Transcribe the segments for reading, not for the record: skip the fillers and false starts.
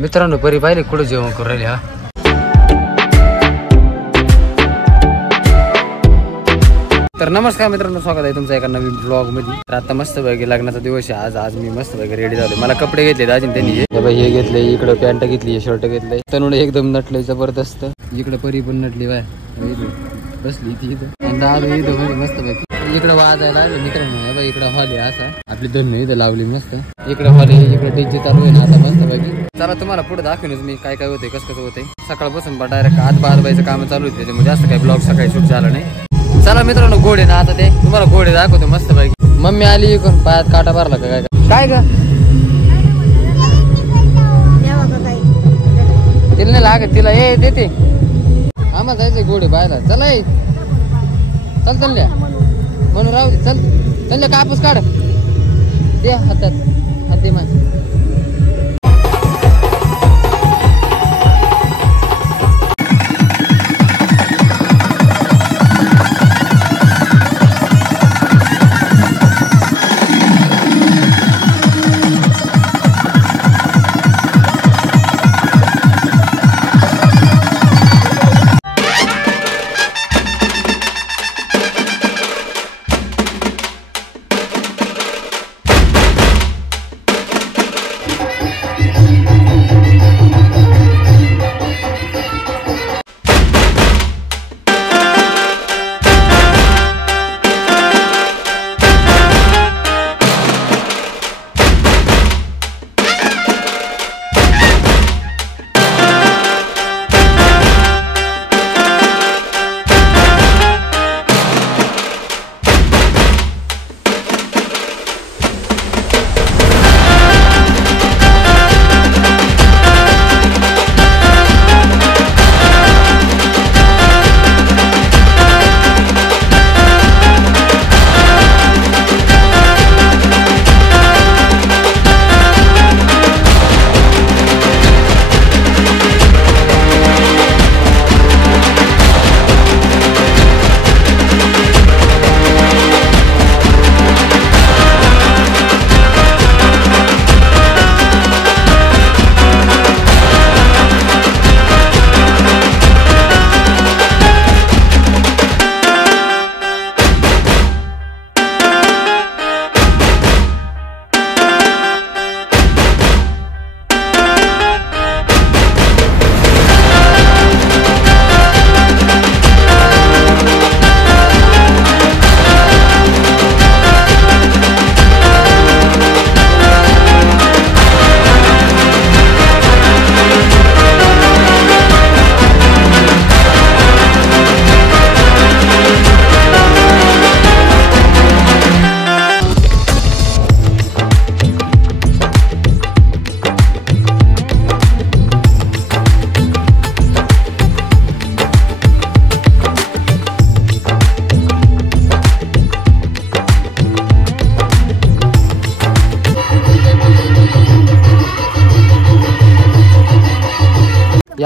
मित्रांनो परी पाहिले कुठं जेवण करू राहिले. हा तर नमस्कार मित्रांनो, स्वागत आहे तुमचं एका नवीन ब्लॉग मध्ये. तर आता मस्त पैकी लग्नाचा दिवस आहे आज मी मस्त पैकी रेडी झालो. मला कपडे घेतले दाजीने त्यांनी. हे घेतले, इकडे पॅन्ट घेतली, शर्ट घेतले. तनुने एकदम नटले जबरदस्त. इकडे परी पण नटली बाय बसली ती इथं. दादू इथं म्हणजे मस्त पैकी इकडे वाजायला आले मित्रांनो. इकडे हॉल आहे असा, आपली धन्य इथं लावली मस्त. इकडे हॉल आहे, इकडे डीजे चालू आहे ना आता मस्त पैकी. चला तुम्हाला पुढे दाखवूनच मी काय काय होते, कसं होते. सकाळपासून डायरेक्ट आत बाजबायचं काम चालू होते, त्याच्यामुळे जास्त काही ब्लॉग सकाळी शूट झाला नाही. चला मित्रांनो घोडे ना आता ते तुम्हाला घोडे दाखवतो मस्त पैकी. मम्मी आली इकडून, पायात काटा भरला का काय काय ग तिला नाही लागत, तिला ये देते. आम्हाला जायचंय घोडे पाहायला. चला चल चलल्या म्हणून राहू दे. चल चलल्या कापूस काढ दे हातात, हात दे माय.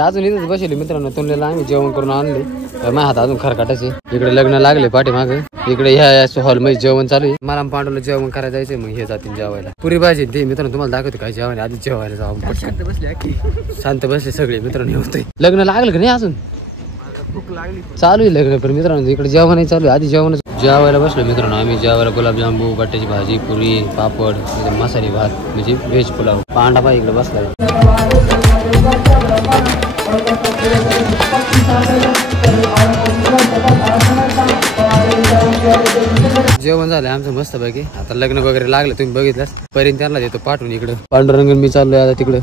अजून इथंच बसले मित्रांनो. तुमल्याला आम्ही जेवण करून आणले. माझ्या हात अजून खरकाटाचे. इकडे लग्न लागले पाठीमागे. इकडे ह्या हॉल मध्ये जेवण चालू आहे. मला पांडवला जेवण करायला जायचंय, मग हे जातील जेवायला. पुरी भाजी ते मित्रांनो तुम्हाला दाखवतो काय जेवण. आधी जेवायला जाऊ. शांत बसले सगळे मित्रांनो. होते लग्न लागलं का नाही अजून, चालू आहे लग्न. पण मित्रांनो इकडे जेवण चालू आहे. आधी जेवायला बसलो मित्रांनो आम्ही. जेवायला गुलाबजामू, बटाट्याची भाजी, पुरी, पापड, मसाले भात म्हणजे व्हेज पुलाव. पांडा बाई इकडे बसलाय. जेवण झालं आमचं मस्त पैकी. आता लग्न वगैरे लागलं, तुम्ही बघितलं. परीन त्यांना देतो पाठवून इकडं. पांडुरंगन मी चाललोय आता तिकडं.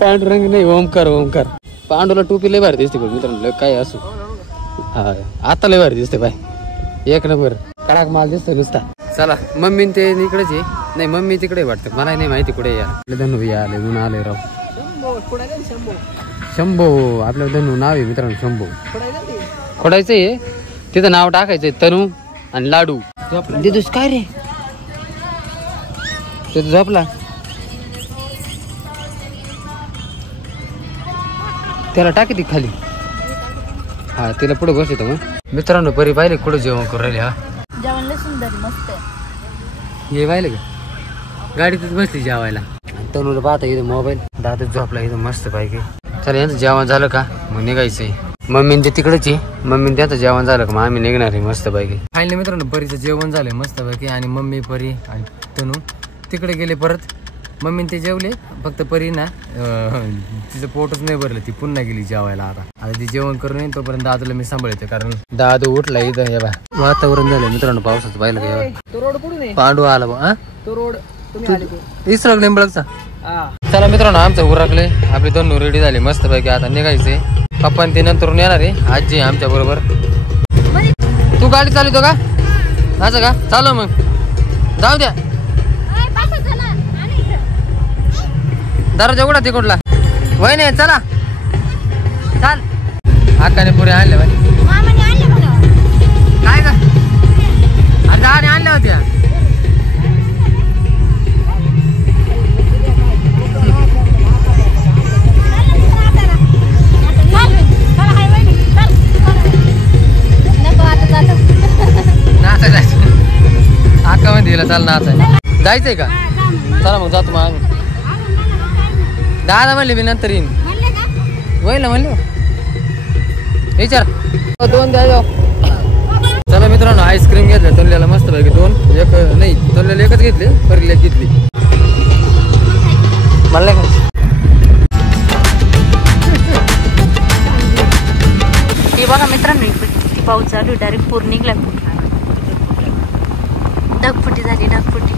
पांडुरंग नाही, ओमकार. पांडूला टोपी लय भारी दिसते मित्रांनो. काय असो हा आता लय भारी दिसते बाय, एक नंबर कडाक माल दिसतो नुसता. चला मम्मी ते इकडेच आहे. नाही मम्मी तिकडे वाटतं, मला नाही माहिती कुठे. या धनु आले ऊन आले राव. शंभो आपल्या धनु नाव आहे मित्रांनो. शंभो खोडायचं आहे तिथं, नाव टाकायचंय तनू आणि लाडू. दिदूस काय रे तिथं झोपला. त्याला टाकी ती खाली. हा तिला पुढे बसतो मग. मित्रांनो परी पाहिले कुठं जेवण करू राहिले. हा जेवण लय सुंदर मस्त. हे पाहिले का गाडीतच बसली जेवायला. तनुला पाहता इथं मोबाईल, दादा झोपला इथं मस्त पैकी. चला यांचं जेवण झालं का मग निघायचंय. मम्मीन ते तिकडेच आहे, मम्मीन त्याचं जेवण झालं का मग आम्ही निघणार आहे मस्त पैकी. फायनली मित्रांनो परीचं जेवण झालंय मस्त पैकी आणि मम्मी परी आणि तनू तिकडे गेले परत. मम्मीन ते जेवले, फक्त परी ना तिचं पोटच नाही भरलं, ती पुन्हा गेली जेवायला. आता ती जेवण करून येईन तोपर्यंत दादूला मी सांभाळते, कारण दादू उठला इथं. हे बा वातावरण झालं मित्रांनो पावसाचं, पाहिलं का पांडू आला बा. तो रोड इसरक निंबळकचा. चला मित्रांनो आमचं उरकले, आपली दोन रेडी झाली मस्त पैकी. आता निघायचे. पप्पा ते नंतर येणार आहे, आजी आमच्या बरोबर. तू गाडी चालवतो का? असं का? चालव मग, जाऊ द्या. दरवाजा उघडा तिकडला. वय नाही चला चाल. आकाने पुढे आणले बाई. काय का? अरे गाडी आणल्या होत्या. आका मध्ये दिला चाल नाचाय. जायचंय का? चला मग जातो मग आम्ही. दादा म्हणले मी नंतर येईन. होईल ना म्हणले विचार. दोन द्या जाऊ. चला मित्रांनो आईस्क्रीम घेतलं तोंडल्याला मस्त पैकी. दोन एक नाही तोंडल्याला एकच घेतली, परीला एक घेतली. म्हणलं का हे बघा मित्रांनो किती पाऊस चालू, डायरेक्ट पूर निघला. ढगफुटी झाली, ढगफुटी.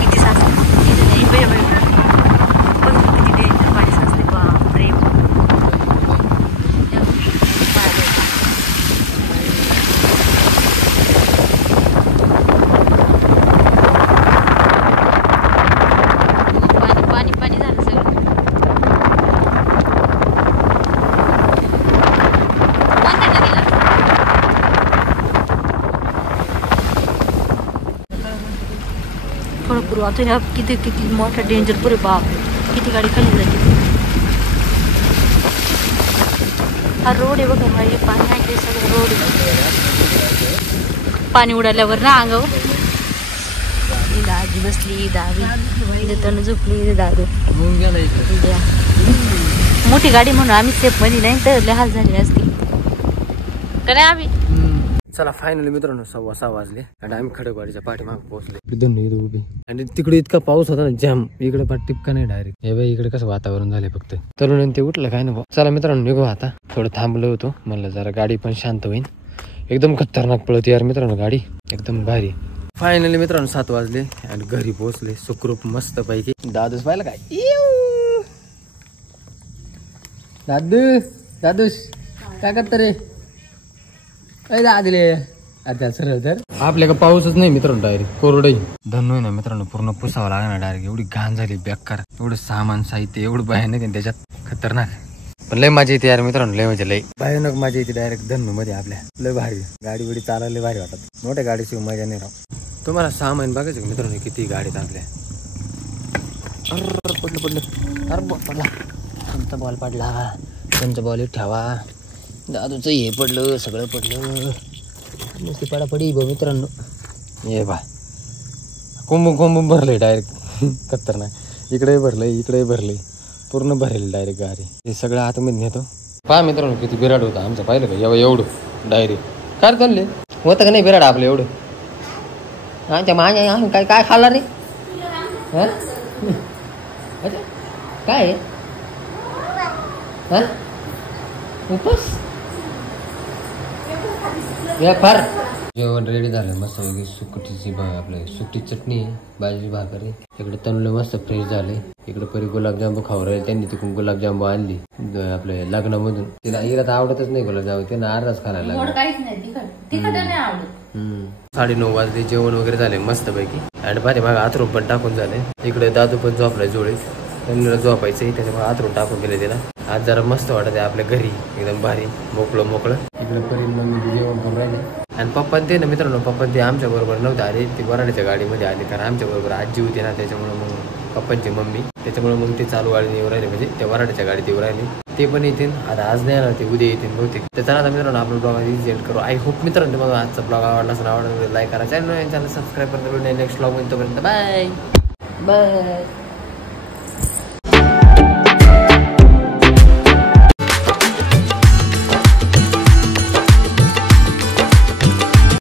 किती साचली किती डेंजर पाणी साचले. बापरे पाणी पाणी झालं सगळं. आता ह्या किती किती मोठा डेंजर पुरे. बाप किती गाडी खाली जाते. हा रोड आहे बघा, माझे पाणी आहे ते सगळं रोड. पाणी उडाल्यावर ना अंगावर. दादी बसली, दादी तनु झोपली, दादू मोठी गाडी म्हणून आम्ही सेफ मध्ये नाही तर लहान झाली असती का नाही आम्ही. चला फायनली मित्रांनो 6:15 वाजले आणि आम्ही खडकवाडीच्या पाठीमागे पोहोचले. उभी आणि तिकडे इतका पाऊस होता ना जाम. इकडे पाठ टिपका नाही डायरेक्ट. हे बाई इकडे कसं वातावरण झालंय फक्त. तरुण ते उठलं काय ना. चला मित्रांनो निघू आता. थोडं थांबलो होतो म्हणलं जरा गाडी पण शांत होईल. एकदम खतरनाक पळते यार मित्रांनो गाडी, एकदम भारी. फायनली मित्रांनो 7 वाजले आणि घरी पोहोचले सुखरूप मस्त पैकी. दादूस पाहिलं काय? दादूस काय करत रे? दादिले आता सरळ तर आपल्या का पाऊसच नाही मित्रांनो, डायरेक्ट कोरडही. धन्नो आहे ना मित्रांनो, पूर्ण पुसावं लागणार ना डायरेक्ट. एवढी घाण झाली बेकार. एवढं सामान साहित्य एवढं भयानक आहे त्याच्यात, खतरनाक. पण लय मजा येते यार मित्रांनो, लय म्हणजे लय भयानक मजा येते डायरेक्ट धन्नो मध्ये आपल्या. लय भारी गाडी बिडी चालायला भारी वाटत. मोठ्या गाडीची मजा नाही राव. तुम्हाला सामान बघायचं मित्रांनो किती गाडीत आपल्या. पडलं अरे पडला. कोणता बॉल पडला, कोणता बॉल ठेवा. दादूचं हे पडलं, सगळं पडलं. नुसती पडापडी बघ मित्रांनो. ये बा कोंबून भरलंय डायरेक्ट खतरनाक. इकडे भरलंय, इकडे भरलंय, पूर्ण भरेल डायरेक्ट गाडी. हे सगळं आतमध्ये नेतो. पहा मित्रांनो किती बिराड होता आमचं, पाहिलं का? एवढं डायरेक्ट काय चालले होतं का नाही बिराड आपलं एवढं. आमच्या माझ्या काय काय खाल्ला रे? काय उपस फार. जेवण रेडी झालं मस्त वगैरे. सुकटीची आपलं सुकटी चटणी, भाजी भाकर. इकडे तनुला मस्त फ्रेश झाले. इकडे परी गुलाबजामू खाऊ राहिले. त्यांनी तिकडून गुलाबजामू आणली आपल्या लग्नामधून. तिला हिला तर आवडतच नाही गुलाबजामू, तिने अर्धाच खायला लागला. 9:30 वाजले. जेवण वगैरे झाले मस्त पैकी. आणि पाठीमागे आथरून पण टाकून झाले. इकडे दादू पण झोपलाय जोळी. त्यांना झोपायचंय त्याच्यामुळे आथरून टाकून दिले तिला. आज जरा मस्त वाटत आहे आपल्या घरी, एकदम भारी मोकळं. इकडे परी मम्मी जेवण करून राहिले. आणि पप्पा ते ना मित्रांनो, पप्पा ते आमच्या बरोबर नव्हते आले. ती वराड्याच्या गाडीमध्ये आली, कारण आमच्या बरोबर आजी होती ना, त्याच्यामुळे मग पप्पांची मम्मी, त्याच्यामुळे मग ते चालू गाडी येऊ राहिले, म्हणजे त्या वराड्याच्या गाडीत येऊ राहिले. ते पण येतील. आता आज नाही येणार, ते उद्या येतील बहुतेक. तर चला आता मित्रांनो आपण ब्लॉग एंड करू. आय होप मित्रांनो तुम्हाला आजचा ब्लॉग आवडला असेल. आवडला लाईक करा, चॅनल सबस्क्राईब करा. नेक्स्ट ब्लॉग तोपर्यंत बाय बाय.